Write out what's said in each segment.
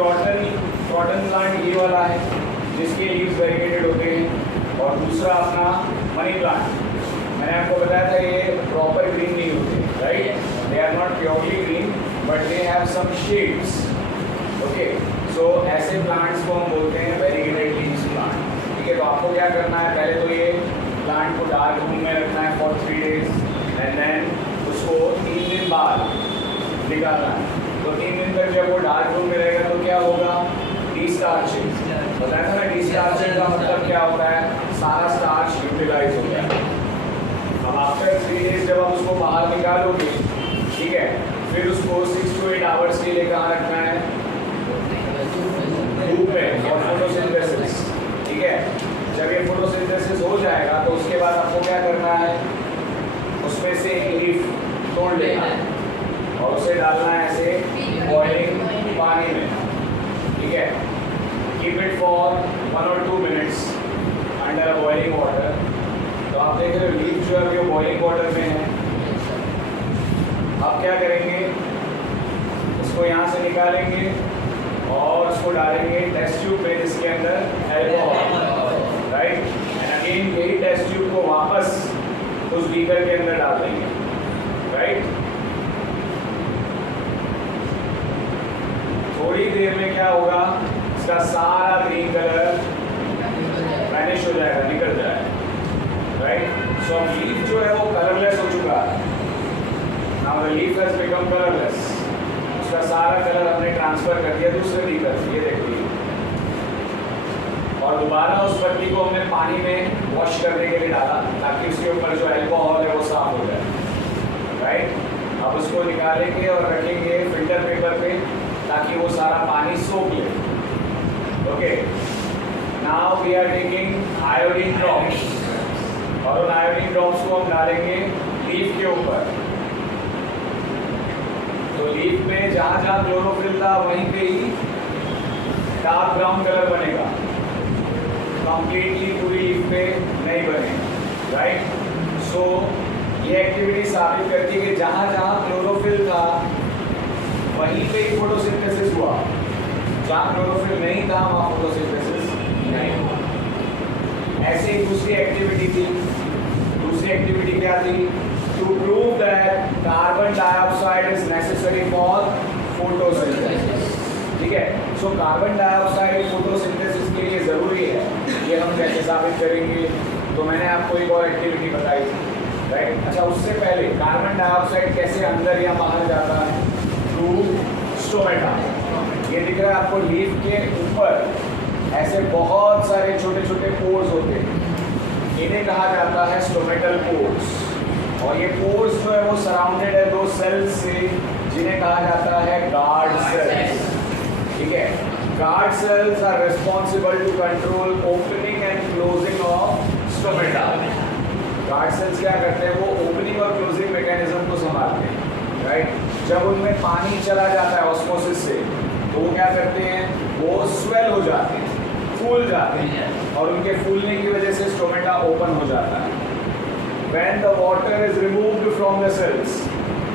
Croton plant ये वाला है जिसके लीव्स वेरीगेटेड होते हैं, और दूसरा अपना मनी प्लांट। मैंने आपको बताया था ये प्रॉपर ग्रीन नहीं होते, right? They are not purely green but they have some shades. Okay, so ऐसे प्लांट्स को हम बोलते हैं वेरीगेटेड लीव्स प्लांट। ठीक है, तो आपको क्या करना है, पहले तो ये प्लांट को डार्क रूम में रखना है फॉर 3 days एंड देन उसको 3 दिन बाद निकालना है। तो 3 दिन तक जब वो डार्क रूम में रहेगा तो क्या होगा, डी-स्टार्चिंग। बताया था ना, डी-स्टार्चिंग का मतलब क्या होता है, सारा स्टार्च यूटिलाइज हो गया। अब आफ्टर 3 days जब आप उसको बाहर निकालोगे, ठीक है, फिर उसको 6 to 8 आवर्स के लिए कहाँ रखना है, धूप में, और फोटोसिंथेसिस। ठीक है, जब ये फोटोसिंथेसिस हो जाएगा तो उसके बाद आपको क्या करना है, उसमें से एक लीफ तोड़ लेना है और उसे डालना है ऐसे बॉइलिंग पानी में। ठीक है, keep it for 1 or 2 minutes under boiling water. तो आप देख रहे हो लीफ जो है वो बॉइलिंग वाटर में है। आप क्या करेंगे, इसको यहाँ से निकालेंगे और उसको डालेंगे टेस्ट ट्यूब में जिसके अंदर अल्कोहल, राइट? एंड अगेन यही टेस्ट ट्यूब को वापस उस बीकर के अंदर डाल देंगे, राइट? थोड़ी देर में क्या होगा, इसका सारा ग्रीन कलर वैनिश हो जाएगा, निकल जाएगा, राइट? सो अब लीफ जो है वो कलरलेस हो चुका है। Now the leaf has become colourless. उसका सारा कलर हमने ट्रांसफर कर दिया दूसरे बीकर से, ये देखिए। और दोबारा उस पत्ती को हमने पानी में वॉश करने के लिए डाला ताकि उसके ऊपर जो अल्कोहल है वो साफ हो जाए, राइट? अब उसको निकालेंगे और रखेंगे फिल्टर पेपर पे ताकि वो सारा पानी सोख ले। Okay, now we are taking iodine drops, और उन आयोडीन ड्रॉप्स को हम डालेंगे लीफ के ऊपर। तो लीफ में जहाँ जहाँ क्लोरोफिल था वहीं पे ही डार्क ब्राउन कलर बनेगा, कंप्लीटली पूरी लीफ पे नहीं बनेगा, राइट? सो ये एक्टिविटी साबित करती है कि जहाँ जहाँ क्लोरोफिल था वहीं पे ही फोटोसिंथेसिस हुआ, जहाँ क्लोरोफिल नहीं था वहाँ फोटोसिंथेसिस नहीं हुआ। ऐसे ही दूसरी एक्टिविटी थी। दूसरी एक्टिविटी क्या थी, to prove that carbon dioxide is necessary for photosynthesis. ठीक है, सो कार्बन डाइऑक्साइड फोटोसिंथेसिस के लिए ज़रूरी है, ये हम कैसे साबित करेंगे? तो मैंने आपको एक और एक्टिविटी बताई थी, राइट? अच्छा, उससे पहले कार्बन डाइऑक्साइड कैसे अंदर या बाहर जाता है, थ्रू स्टोमेटा। ये दिख रहा है आपको, लीफ के ऊपर ऐसे बहुत सारे छोटे छोटे पोर्स होते हैं, इन्हें कहा जाता है स्टोमेटल पोर्स। और ये पोर्स जो है वो सराउंडेड है 2 सेल्स से जिन्हें कहा जाता है गार्ड सेल्स। ठीक है, guard cells are responsible to control opening and closing of stomata. Guard cells क्या करते हैं, वो ओपनिंग और क्लोजिंग मैकेनिज्म को संभालते हैं, राइट? जब उनमें पानी चला जाता है ऑस्मोसिस से तो वो क्या करते हैं, वो स्वेल हो जाते हैं, फूल जाते हैं, और उनके फूलने की वजह से स्टोमेटा ओपन हो जाता है। When the water is removed from the cells,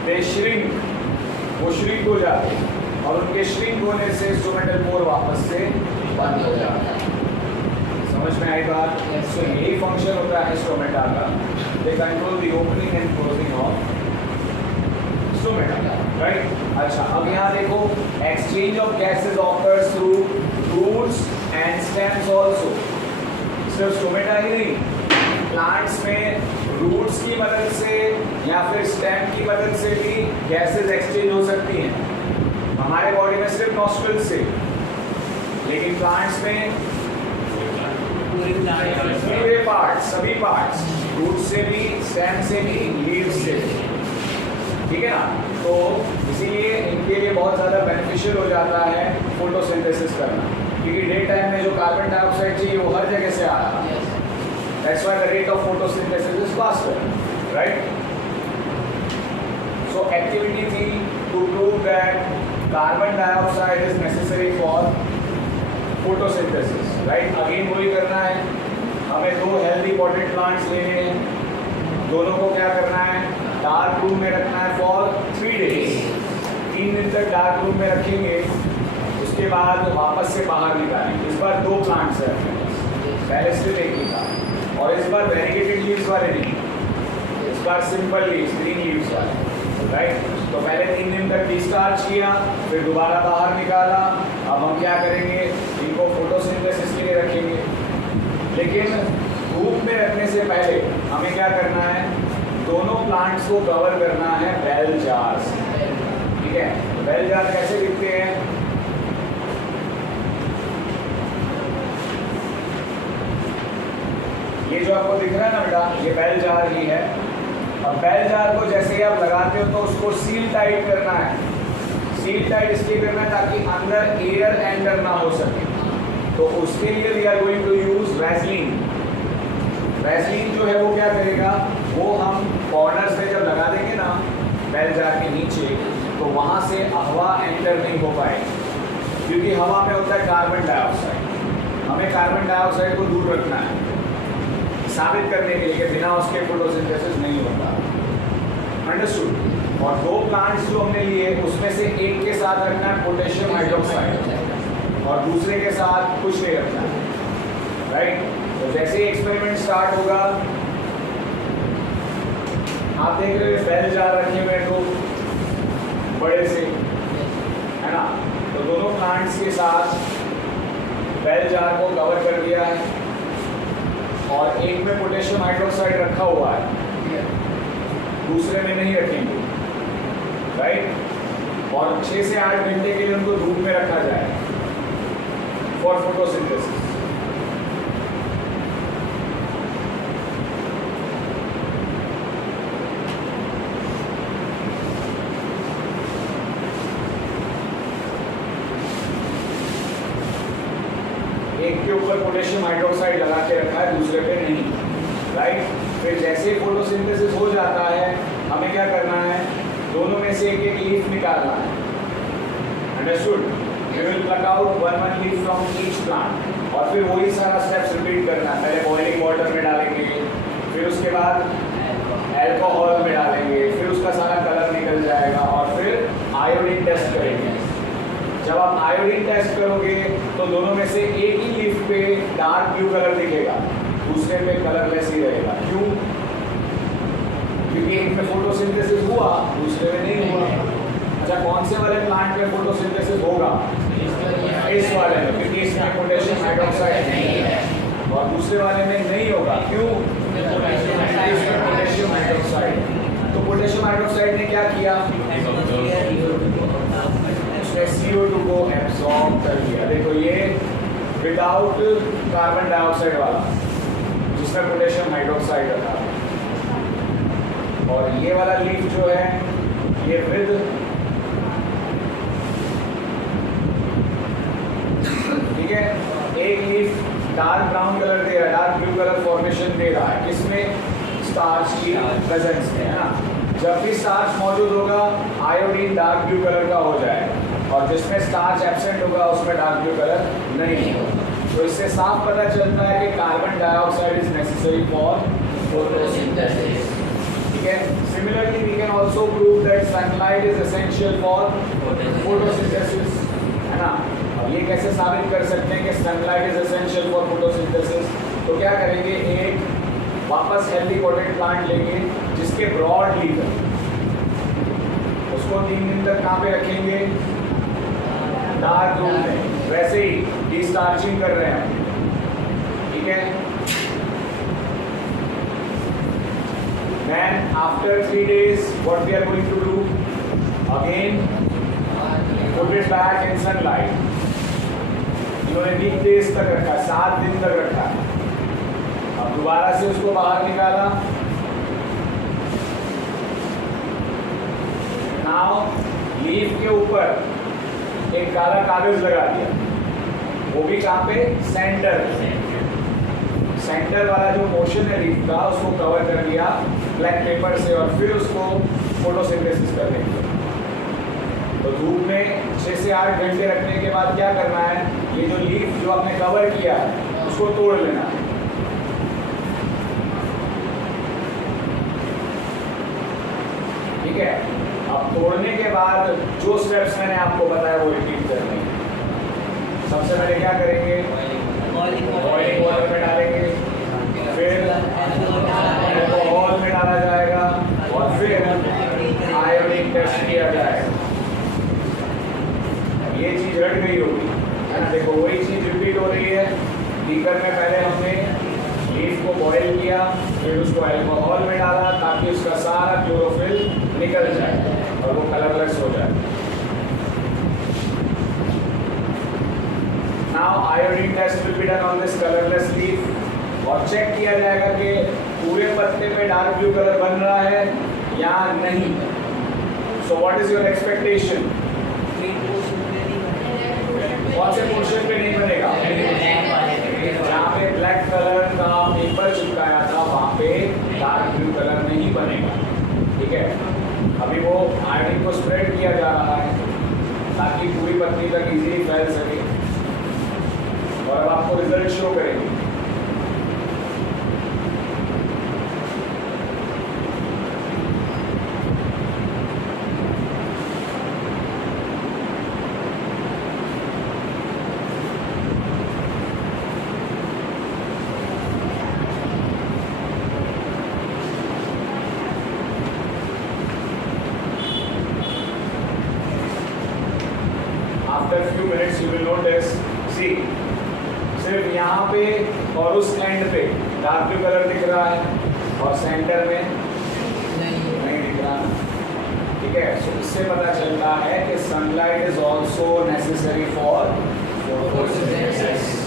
they shrink, वो श्रिंक हो जाते हैं, और उनके श्रिंक होने से स्टोमेटल पोर वापस से बंद हो जाता है। समझ में आई बात? सो यही फंक्शन होता है स्टोमेटा का, they control the opening and closing of stomata, right? अच्छा, अब यहाँ देखो, exchange of gases occurs through roots and stems also. सिर्फ स्टोमेटा ही नहीं, प्लांट्स में रूट्स की मदद से या फिर स्टेम की मदद से भी गैसेज एक्सचेंज हो सकती हैं। हमारे बॉडी में सिर्फ नॉस्ट्रल से, लेकिन प्लांट्स में पूरे पार्ट्स, सभी पार्ट्स, रूट से भी, स्टेम से भी, लीव्स से भी। ठीक है ना? तो इसीलिए इनके लिए बहुत ज़्यादा बेनिफिशियल हो जाता है फोटोसिंथेसिस करना, क्योंकि डे टाइम में जो कार्बन डाइऑक्साइड चाहिए वो हर जगह से आ रहा है। That's why the rate of photosynthesis is faster, right? So activity थी to prove that carbon dioxide is necessary for photosynthesis, right? Again वही करना है, हमें 2 healthy potted plants लेने हैं, दोनों को क्या करना है, डार्क रूम में रखना है for 3 days। 3 दिन तक डार्क रूम में रखेंगे, उसके बाद वापस से बाहर निकालेंगे। इस बार 2 प्लांट्स है अपने पास, पहले सिर्फ एक ही था, और इस बार वेरीगेटेड लीव्स वाले नहीं, इस बार सिंपल लीव्स, ग्रीन लीव्स वाले, राइट। तो पहले 3 दिन तक डिस्चार्ज किया, फिर दोबारा बाहर निकाला। अब हम क्या करेंगे, इनको फोटोसिंथेसिस के लिए रखेंगे, लेकिन धूप में रखने से पहले हमें क्या करना है, दोनों प्लांट्स को कवर करना है बेल जार से, ठीक है। तो बेल जार कैसे दिखते हैं, ये जो आपको दिख रहा है ना बेटा, ये बेल जार ही है। अब बेल जार को जैसे ही आप लगाते हो तो उसको सील टाइट करना है। सील टाइट इसलिए करना है ताकि अंदर एयर एंटर ना हो सके। तो उसके लिए we are going to use vaseline. Vaseline जो है वो क्या करेगा, वो हम कॉर्नर्स में जब लगा देंगे ना बेल जार के नीचे, तो वहाँ से हवा एंटर नहीं हो पाएगी, क्योंकि हवा में होता है कार्बन डाइऑक्साइड। हमें कार्बन डाइऑक्साइड को दूर रखना है, साबित करने के लिए कि बिना उसके फोटोसिंथेसिस नहीं होता। अंडरस्टूड। और 2 प्लांट्स जो हमने लिए उसमें से एक के साथ रखना है पोटेशियम हाइड्रोक्साइड और दूसरे के साथ कुछ नहीं रखना है, राइट। तो जैसे ही एक्सपेरिमेंट स्टार्ट होगा, आप देख रहे हो बेल जार रखे हुए तो बड़े से, है ना। तो दोनों प्लांट्स के साथ बेल जार को कवर कर दिया है, और एक में पोटेशियम हाइड्रोक्साइड रखा हुआ है, दूसरे में नहीं रखेंगे, राइट। और 6 से 8 घंटे के लिए उनको धूप में रखा जाए फॉर फोटोसिंथेसिस। एक के ऊपर पोटेशियम हाइड्रोक्साइड लगा के रखा है, दूसरे पे नहीं, राइट। फिर जैसे ही फोटोसिंथेसिस हो जाता है, हमें क्या करना है, दोनों में से एक लीफ निकालना है। Understood. We will pluck out one leaf from each plant, और फिर वही सारा स्टेप्स रिपीट करना है। पहले बॉइलिंग वाटर में डालेंगे, फिर उसके बाद एल्कोहल में डालेंगे, फिर उसका सारा कलर निकल जाएगा, और फिर आयोडीन टेस्ट करेंगे। जब आप आयोडीन टेस्ट करोगे तो दोनों में से एक ही लीफ पे डार्क ब्लू कलर दिखेगा, दूसरे पे कलरलेस ही रहेगा। क्यों? क्योंकि एक में फोटोसिंथेसिस हुआ, दूसरे में नहीं हुआ। अच्छा, कौन से वाले प्लांट में फोटोसिंथेसिस होगा? इस वाले में, क्योंकि इसमें पोटेशियम हाइड्रोक्साइड नहीं है, और दूसरे वाले में नहीं होगा। क्यों? इसमें पोटेशियम हाइड्रोक्साइड। तो पोटेशियम हाइड्रोक्साइड ने क्या किया, CO2 को एब्सॉर्ब कर लिया। देखो ये विदाउट कार्बन डाइऑक्साइड वाला, जिसमें पोटेशियम हाइड्रोक्साइड रखा है, और ये वाला लीफ जो है ये विद ठीक है, एक लीफ डार्क ब्राउन कलर दे रहा है, डार्क ब्लू कलर फॉर्मेशन दे रहा है, किसमें? स्टार्च की प्रेजेंस में, है ना। जब भी स्टार्च मौजूद होगा, आयोडीन डार्क ब्लू कलर का हो जाएगा, और जिसमें स्टार्च एब्सेंट होगा उसमें डार्क ब्लू कलर नहीं होगा। तो इससे साफ पता चलता है कि carbon dioxide is necessary for photosynthesis, ठीक है। Similarly we can also prove that sunlight is essential for photosynthesis, है ना। अब ये कैसे साबित कर सकते हैं कि sunlight is essential for photosynthesis? तो क्या करेंगे, एक वापस हेल्दी पोटेड प्लांट लेंगे जिसके ब्रॉड लीफ है, उसको 3 दिन तक कहाँ पे रखेंगे? डार्क रूम में। वैसे ही डिस्टार्चिंग कर रहे हैं, ठीक है। Then after 3 days, what we are going to do? Again, put it back in sunlight. इन्होंने 20 days तक रखा, 7 दिन तक रखा। अब दोबारा से उसको बाहर निकाला। Now लीफ के ऊपर एक काला कागज लगा दिया, वो भी कहाँ पे? सेंटर। सेंटर वाला जो मोशन है लीफ का, उसको कवर कर दिया ब्लैक पेपर से, और फिर उसको फोटोसिंथेसिस करने के लिए। तो धूप में 6 से 8 घंटे रखने के बाद क्या करना है, ये जो लीफ जो आपने कवर किया है उसको तोड़ लेना है। ठीक है। अब तोड़ने के बाद जो स्टेप्स मैंने आपको बताया वो रिपीट करने हैं। सबसे पहले क्या करेंगे, बॉइलिंग वाटर में डालेंगे, फिर अल्कोहल में डाला जाएगा और फिर आयोडीन टेस्ट किया जाएगा। ये चीज हट गई होगी, है ना। देखो वही चीज रिपीट हो रही है। बीकर में पहले हमने लीफ को बॉईल किया, फिर उसको अल्कोहल में डाला ताकि उसका सारा क्लोरोफिल निकल जाए और वो कलरलेस हो जाए। Now iodine test will be done on this colourless leaf और चेक किया जाएगा कि पूरे पत्ते पे डार्क ब्लू कलर बन रहा है या नहीं। So what is your expectation? कौन से पोर्शन पे नहीं बनेगा? जहाँ पे ब्लैक कलर का पेपर चिपकाया था वहाँ पे डार्क ब्लू कलर नहीं बनेगा, ठीक है। अभी वो आयोडीन को स्प्रेड किया जा रहा है ताकि पूरी पत्ती तक इजीली फैल सके और अब आपको रिजल्ट शो करेंगे। After a few minutes you will notice, see, सिर्फ यहाँ पे और उस एंड पे डार्क ब्लू कलर दिख रहा है और सेंटर में नहीं दिख रहा, ठीक है। सो इससे पता चलता है कि sunlight is also necessary for photosynthesis.